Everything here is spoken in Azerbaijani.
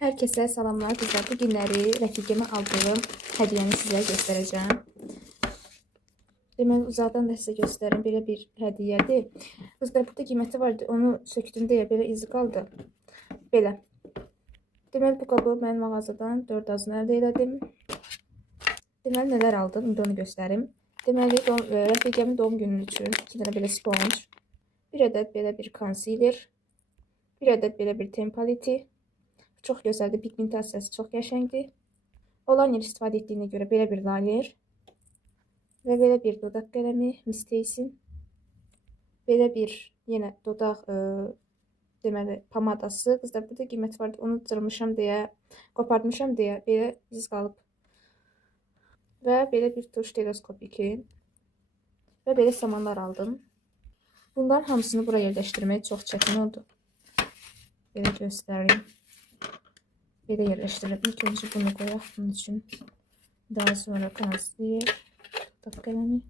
Herkese salamlar kızlar. Bu günləri rəfiqəmə aldığım hədiyyəni sizə göstərəcəm. Deməli, uzaqdan da sizə göstərim. Belə bir hədiyyədir. Kızlar, burada qiyməti vardı. Onu sökdüm deyə belə izi qaldı. Belə. Deməli, bu qabı mən mağazadan 4 azını əldə elədim. Deməli, nələr aldım? İndi onu göstərim. Deməli, rəfiqəmin doğum günü üçün 2 dənə belə sponge, bir ədəd belə bir concealer, bir ədəd belə bir tempality. Çox gözəldir, pigmentasiyası çox qəşəngdir. Olan yer istifadə etdiyinə görə belə bir layer və belə bir dodaq qələmi Miss belə bir yenə dodaq deməli pamadası. Qızlar, burada qiymət vardı. Onu cırmışam deyə, qopartmışam deyə belə iz qalıb. Və belə bir tuş teleskopiki və belə samanlar aldım. Bunların hamısını buraya yerləşdirmək çox çətin oldu. Belə göstəreyim. Belə yerləşdirelim. İlk önce bunu koyaq bunun üçün. Daha sonra concealer, dodaq qələmi.